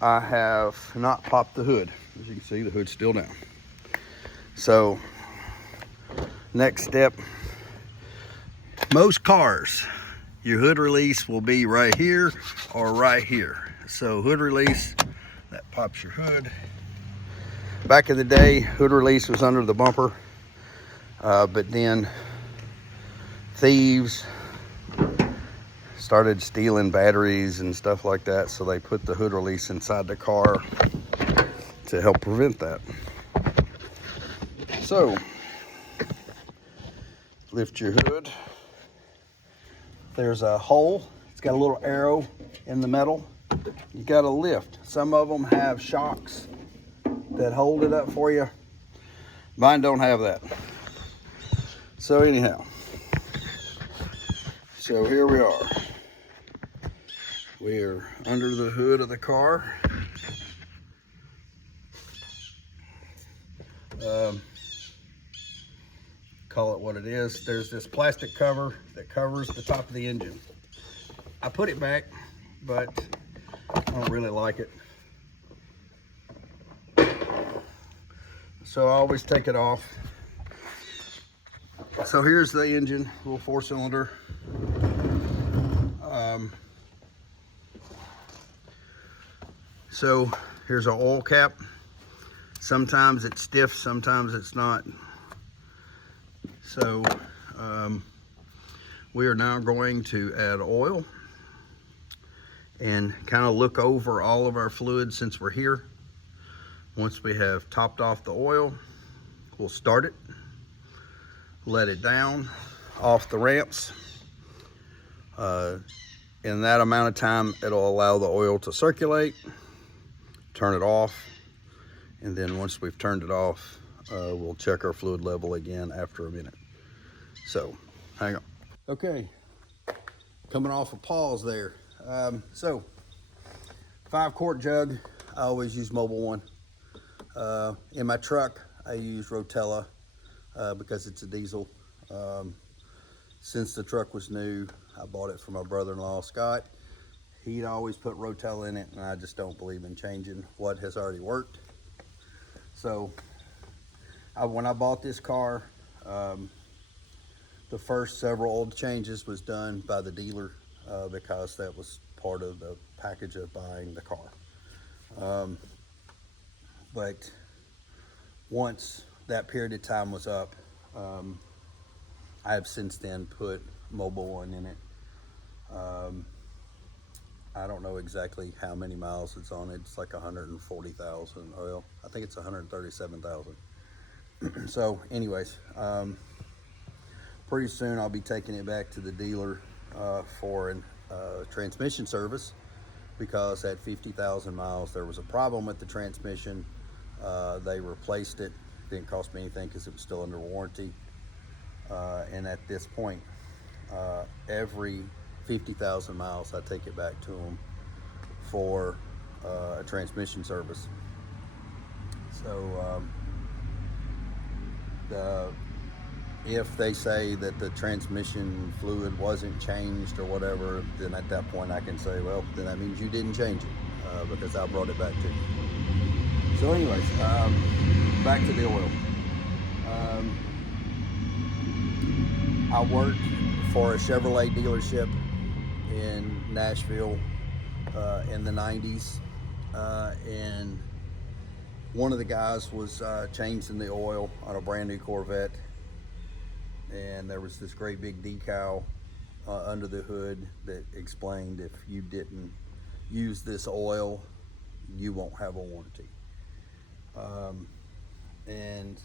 I have not popped the hood. As you can see, the hood's still down. So next step, most cars, your hood release will be right here or right here. So hood release, that pops your hood. Back in the day, hood release was under the bumper, but then thieves started stealing batteries and stuff like that, so they put the hood release inside the car to help prevent that. So lift your hood. There's a hole. It's got a little arrow in the metal. You got to lift. Some of them have shocks that hold it up for you. Mine don't have that. So anyhow, so here we are. We're under the hood of the car. Call it what it is. There's this plastic cover that covers the top of the engine. I put it back, but I don't really like it. So I always take it off. So here's the engine, little 4-cylinder. So here's our oil cap. Sometimes it's stiff, sometimes it's not. So we are now going to add oil and kind of look over all of our fluids since we're here. Once we have topped off the oil, we'll start it, let it down off the ramps. In that amount of time, it'll allow the oil to circulate, turn it off, and then once we've turned it off, we'll check our fluid level again after a minute. So, hang on. Okay, coming off a pause there. So, 5-quart jug, I always use Mobil One. In my truck, I use Rotella because it's a diesel. Since the truck was new, I bought it from my brother-in-law, Scott. He'd always put Rotella in it, and I just don't believe in changing what has already worked. So, when I bought this car, the first several oil changes was done by the dealer because that was part of the package of buying the car. But once that period of time was up, I have since then put Mobil One in it. I don't know exactly how many miles it's on. It's like 140,000 oil. I think it's 137,000. So anyways, pretty soon I'll be taking it back to the dealer for a transmission service, because at 50,000 miles there was a problem with the transmission. They replaced it. Didn't cost me anything because it was still under warranty. And at this point, every 50,000 miles I take it back to them for a transmission service. So if they say that the transmission fluid wasn't changed or whatever, then at that point I can say, well, then that means you didn't change it because I brought it back to you. So anyways, back to the oil. I worked for a Chevrolet dealership in Nashville in the 90s, and one of the guys was changing the oil on a brand new Corvette, and there was this great big decal under the hood that explained if you didn't use this oil, you won't have a warranty. And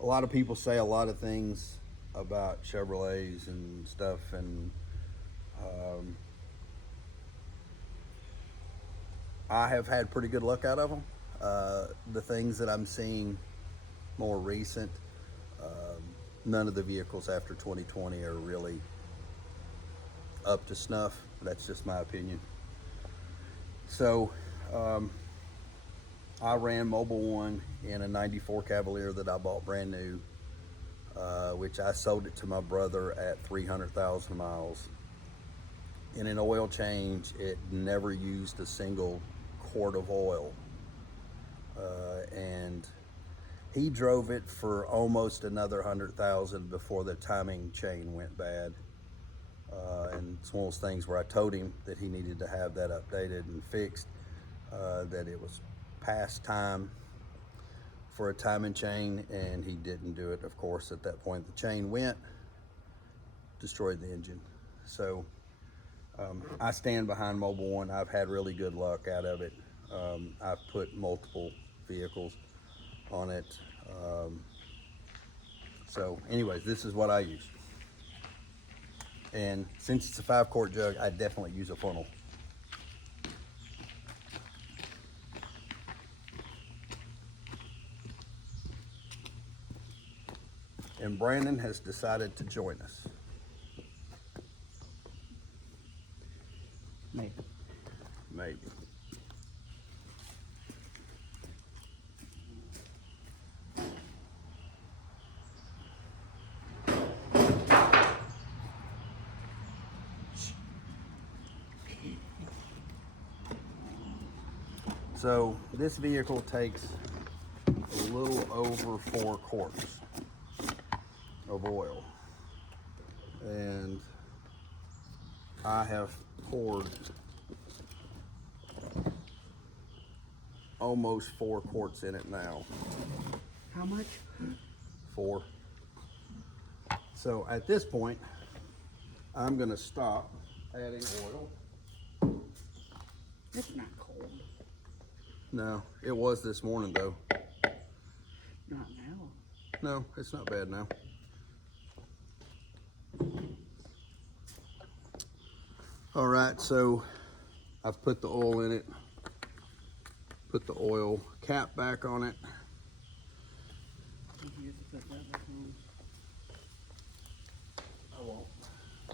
a lot of people say a lot of things about Chevrolets and stuff, and I have had pretty good luck out of them. The things that I'm seeing more recent, none of the vehicles after 2020 are really up to snuff. That's just my opinion. So I ran Mobil One in a 94 Cavalier that I bought brand new, which I sold it to my brother at 300,000 miles. In an oil change, it never used a single quart of oil. And he drove it for almost another 100,000 before the timing chain went bad. And it's one of those things where I told him that he needed to have that updated and fixed, that it was past time for a timing chain, and he didn't do it. Of course, at that point, the chain went, destroyed the engine. So I stand behind Mobile One. I've had really good luck out of it. I've put multiple vehicles on it. So anyways, this is what I use. And since it's a 5-quart jug, I definitely use a funnel. And Brandon has decided to join us. Maybe. Maybe. So this vehicle takes a little over 4 quarts of oil, and I have poured almost 4 quarts in it now. How much? 4. So at this point, I'm gonna stop adding oil. It's not cold. No, it was this morning though. Not now. No, it's not bad now. All right, so I've put the oil in it, put the oil cap back on it. You have to put that back on. I won't,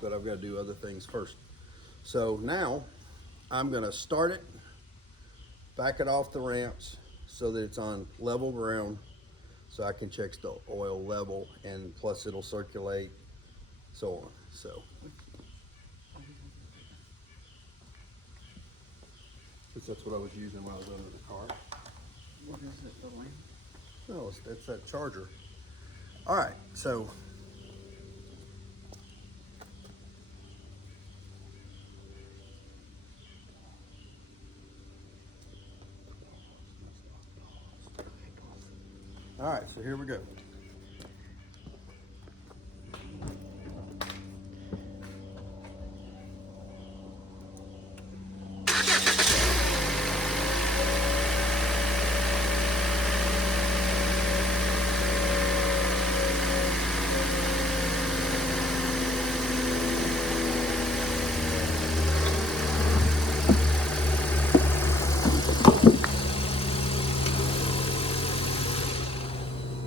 but I've got to do other things first. So now I'm gonna start it, back it off the ramps so that it's on level ground, so I can check the oil level, and plus it'll circulate, so on. So that's what I was using when I was under the car. What is it, the lamp? No, it's that charger. All right, so so here we go.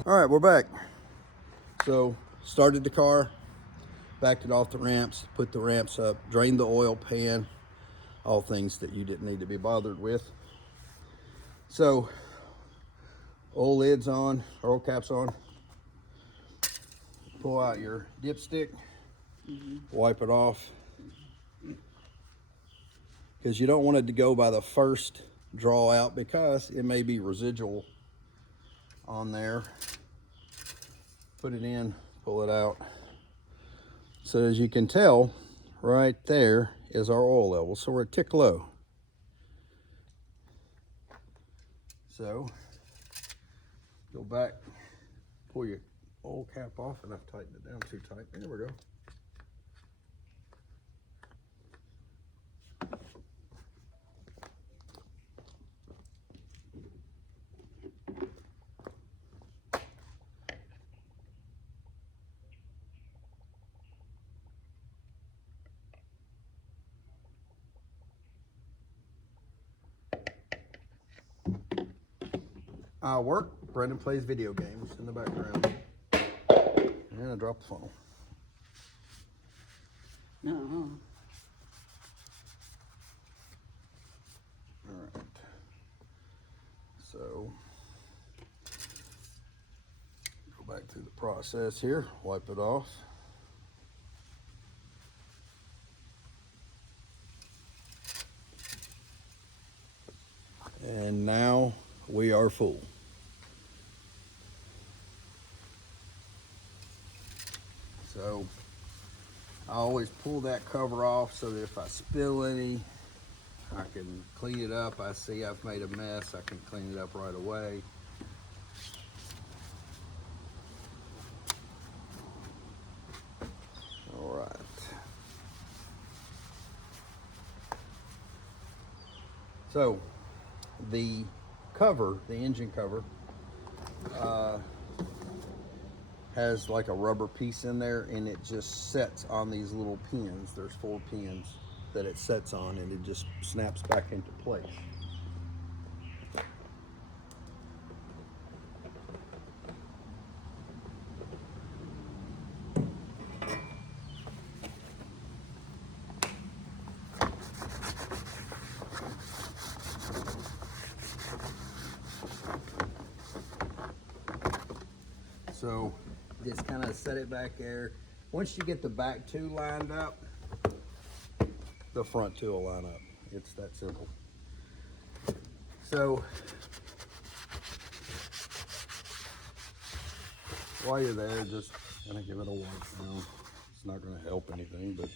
All right, we're back. So started the car, backed it off the ramps, put the ramps up, drained the oil pan, all things that you didn't need to be bothered with. So oil lid's on, oil cap's on. Pull out your dipstick, wipe it off, because you don't want it to go by the first draw out, because it may be residual on there. Put it in, pull it out. So as you can tell, right there is our oil level. So we're a tick low. So go back, pull your oil cap off, and I've tightened it down too tight. There we go. I work, Brendan plays video games in the background. And I dropped the funnel. No. All right. So go back through the process here, wipe it off. And now we are full. So I always pull that cover off so that if I spill any, I can clean it up. I see I've made a mess, I can clean it up right away. All right. So the cover, the engine cover, has like a rubber piece in there, and it just sets on these little pins. There's 4 pins that it sets on, and it just snaps back into place. So just kind of set it back there. Once you get the back 2 lined up, the front 2 will line up. It's that simple. So while you're there, just kind of give it a wipe down. It's not going to help anything, but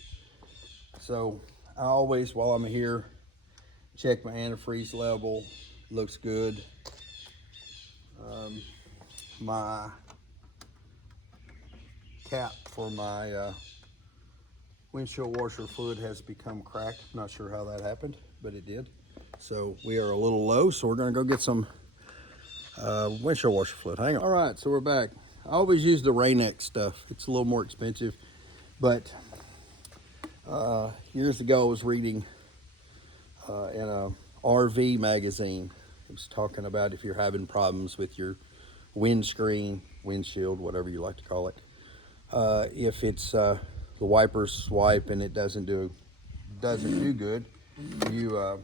so I always, while I'm here, check my antifreeze level. Looks good. My cap for my windshield washer fluid has become cracked. Not sure how that happened, but it did. So we are a little low, so we're gonna go get some windshield washer fluid. Hang on. All right, so we're back. I always use the Rain-X stuff. It's a little more expensive, but years ago I was reading in a RV magazine. It was talking about if you're having problems with your windscreen, windshield, whatever you like to call it. If it's the wipers swipe and it doesn't do good, you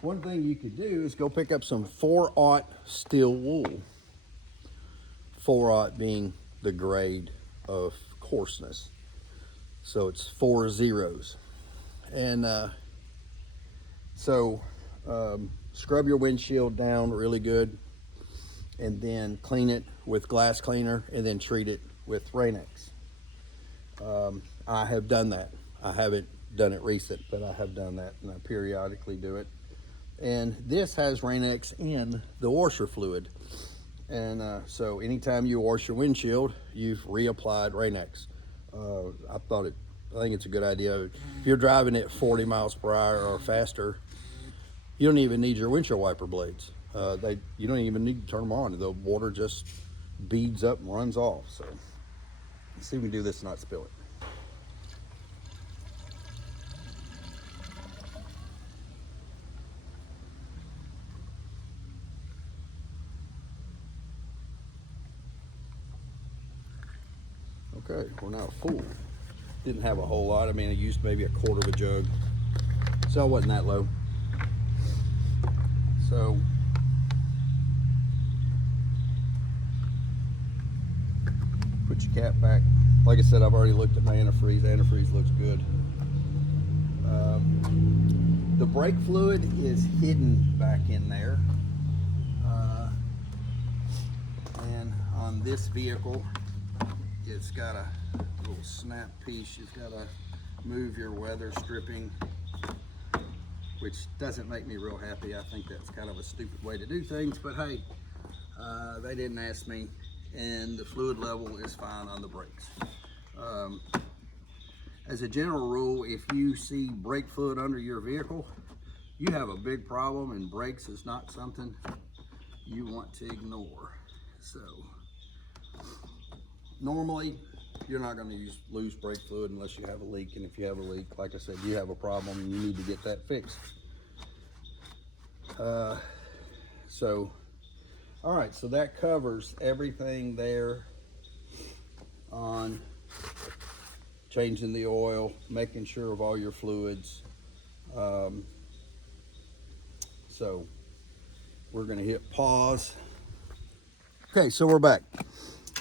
one thing you could do is go pick up some 4/0 steel wool. 4/0 being the grade of coarseness, so it's 4 zeros. And so scrub your windshield down really good, and then clean it with glass cleaner, and then treat it with Rain-X. I have done that. I haven't done it recent, but I have done that, and I periodically do it. And this has Rain-X in the washer fluid. And so anytime you wash your windshield, you've reapplied Rain-X. I think it's a good idea. If you're driving at 40 miles per hour or faster, you don't even need your windshield wiper blades. You don't even need to turn them on. The water just beads up and runs off. So let's see if we can do this and not spill it. Okay, we're now full. Didn't have a whole lot. I mean, I used maybe a quarter of a jug, so it wasn't that low. So put your cap back. Like I said, I've already looked at my antifreeze. Antifreeze looks good. The brake fluid is hidden back in there. And on this vehicle, it's got a little snap piece. You've got to move your weather stripping, which doesn't make me real happy. I think that's kind of a stupid way to do things, but hey, they didn't ask me, and the fluid level is fine on the brakes. As a general rule, if you see brake fluid under your vehicle, you have a big problem, and brakes is not something you want to ignore. So normally you're not going to lose brake fluid unless you have a leak, and if you have a leak, like I said, you have a problem and you need to get that fixed. All right, so that covers everything there on changing the oil, making sure of all your fluids. So we're going to hit pause. Okay, so we're back.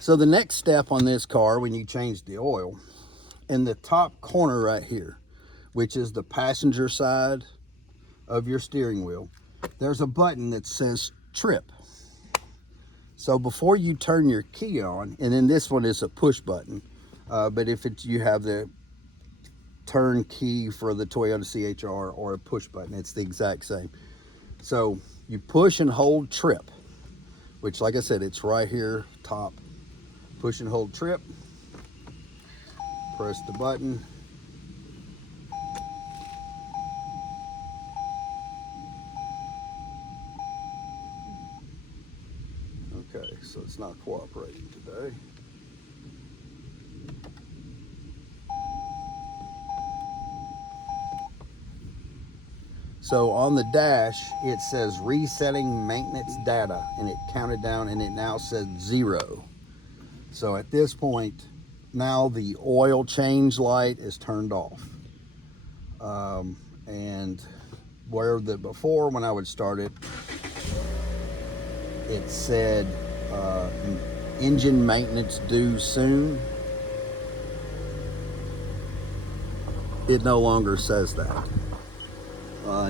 So the next step on this car, when you change the oil, in the top corner right here, which is the passenger side of your steering wheel, there's a button that says trip. So before you turn your key on, and then this one is a push button, but if you have the turn key for the Toyota CHR or a push button, it's the exact same. So you push and hold trip, which, like I said, it's right here, top. Push and hold trip, press the button. Okay, so it's not cooperating today. So on the dash, it says resetting maintenance data, and it counted down, and it now says 0. So at this point, now the oil change light is turned off. And where before, when I would start it, it said engine maintenance due soon. It no longer says that.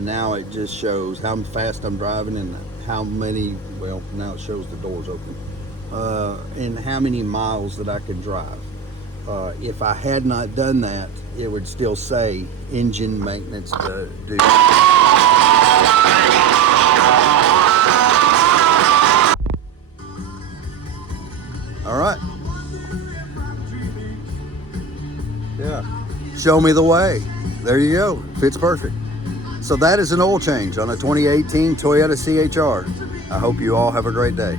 Now it just shows how fast I'm driving and how many, well, now it shows the doors open, and how many miles that I can drive. If I had not done that, it would still say engine maintenance due. All right. Yeah. Show me the way. There you go. Fits perfect. So that is an oil change on a 2018 Toyota CHR. I hope you all have a great day.